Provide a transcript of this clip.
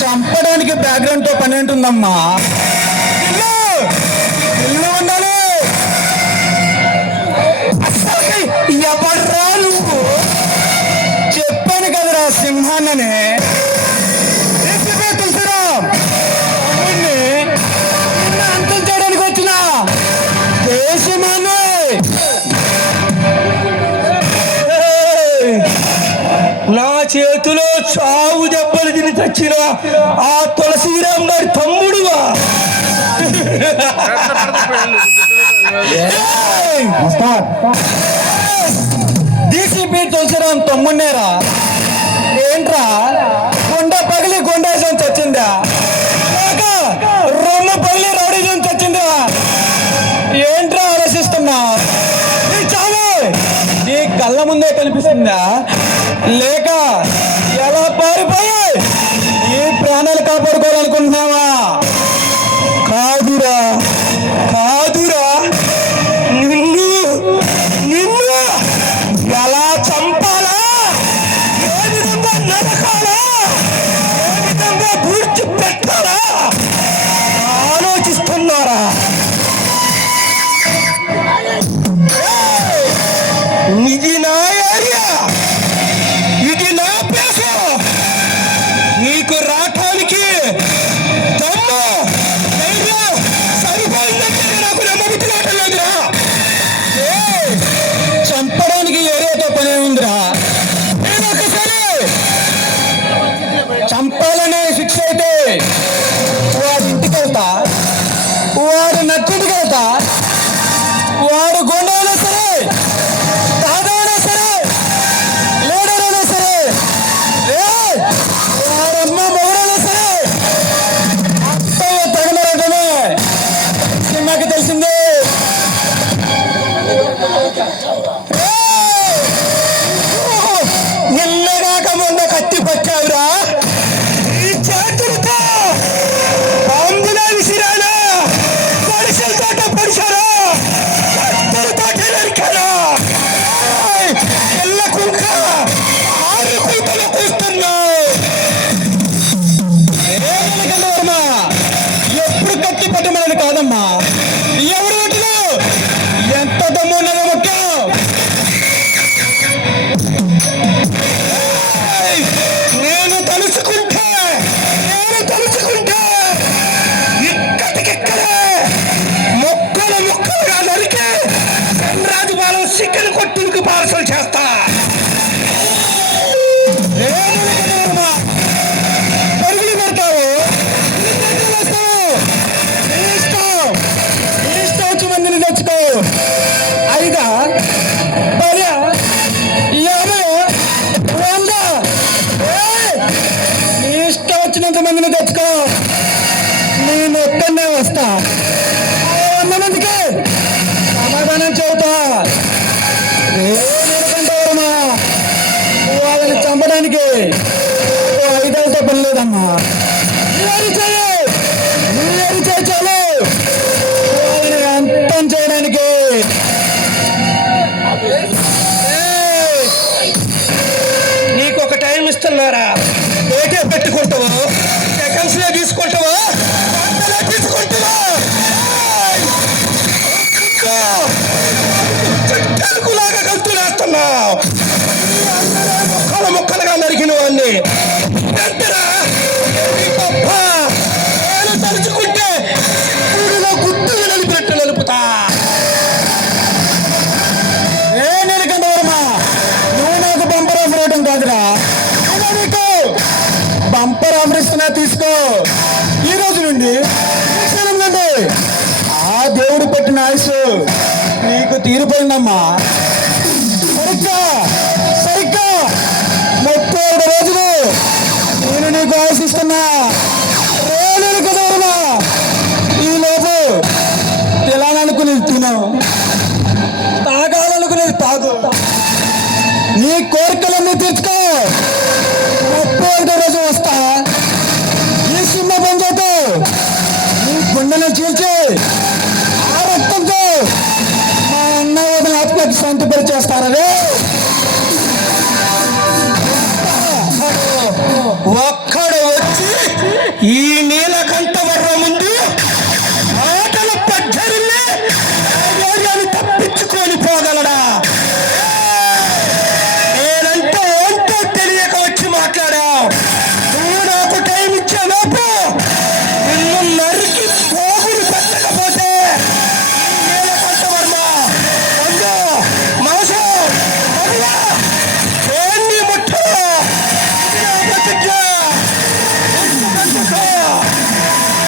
చంపడానికి బ్యాక్గ్రౌండ్ తో పని ఉంటుందమ్మా. ఇల్లు ఉండాలి. ఎవడ్రా నువ్వు? చెప్పాను కదరా సింహాన్ననే. తులసిరామ్ అంతం చేయడానికి వచ్చిన దేశమాన్ని నా చేతిలో చావు దెబ్బలు తిని తెచ్చిన ఆ తులసిరామ్ గారి తమ్ముడువా? డీసీపీ తులసిరామ్ తమ్ముడినేరా? ఏంట్రా గుండ పగిలి గుండాజం చచ్చిందా? లేక రొమ్ము పగిలి రౌడీజం చచ్చిందా? ఏంట్రా ఆలోచిస్తున్నా? నీ చావు నీ కళ్ళ ముందే కనిపిస్తుందా? లేక ఎలా పారిపోయి ఈ ప్రాణాలు కాపాడుకోవాలనుకుంటున్నావా? కాదురా కాదురా, నిన్ను నిన్ను ఎలా చంపాలా, ఏ విధంగా నరకాలా, ఏ విధంగా పూడ్చి పెట్టాలా ఆలోచిస్తున్నారా? ఇది నా ఏరియా, ఇది నా ప్లేస్. నీకు రావటానికి దమ్ము ధైర్యం సరిపోయిందంటే నాకు నమ్మబుద్ధి రావట్లేదురా. చంపడానికి ఏరియాతో పని ఉందిరా. నేను ఒకసారి చంపాలనే ఫిక్స్ అయితే వాడి ఇంటికి వెళ్తా, వాడు నచ్చింటికి వెళ్తా, వాడు గుండెైనా సరే, తాదైనా సరే, లేడరైనా సరే, వాడమ్మ మొగడైనా సరే అత్తయ్య తగినటమే సినిమాకి తెలిసిందే. నిన్నగాక మొన్న కత్తి పట్టావురా. ఈ చేతులతో బాంబులా విసిరానా, పొడిసెలతో పొడిచారా, కత్తులతో నరికారా. ఎల్ల కుంక ఆరు కుంకలు కూస్తున్నావు. ఎప్పుడు కత్తి పట్టమనేది కాదమ్మా, ఎవరు ఒట్టులు ఎంత దమ్ము ఉన్నదో ముఖ్యం. నేను తలుచుకుంటే ఇక్కడికిక్కడే ముక్కలు ముక్కలుగా నరికి రాజుపాలెం చికెన్ కొట్టుకు పార్సల్ చేస్తా. పరుగులు పెడతావు, వచ్చి మందిని తెచ్చుకో. 5, 10, 50, 100 నీ ఇష్టం వచ్చినంత మందిని తెచ్చుకో. నేను ఒక్కనే వస్తా. 100 మందికి సమాధానం చెబుతా. ఎందుకంటారమ్మా, వాళ్ళని చంపడానికి 5 పని లేదమ్మా. చాలు వాళ్ళని అంతం చేయడానికి. నీకు ఒక టైం ఇస్తున్నారా? ఏటే పెట్టుకుంటావో, సెకండ్స్ లో తీసుకుంటావా, తీసుకుంటావా? తెలుగులాగా కలుతులేస్తున్నావు. ముక్కలు ముక్కలుగా నరికిన వాడిని నేను తలుచుకుంటే ఊరిలో గుర్తులు నలిపినట్టు నలుపుతా. నేనెనకంటవరమా, నువ్వు నాకు బంపర్ ఆఫర్ ఇవ్వడం కాదురా. నీకు బంపర్ ఆఫర్ ఇస్తున్నా, తీసుకో. ఈ రోజు నుండి ఆ దేవుడు పెట్టిన ఆయుష్ నీకు తీరిపోయిందమ్మా. సరిగ్గా 31 రోజులు నేను నీకు ఆశిస్తున్నా. రోజులు కదవరమా, ఈ లోపు తినాలనుకునేది తిను, తాగాలనుకునేది తాగు, నీ కోరికలన్నీ తీర్చుకో. 31 రోజు వస్తా. ఈ సినిమా పంచాయతీ నీ గుండెలను చీల్చి ఆ రక్తంతో మా అన్న వదిన ఆత్మహత్య శాంతిపరిచేస్తారని ఒక్కడు వచ్చి ఈ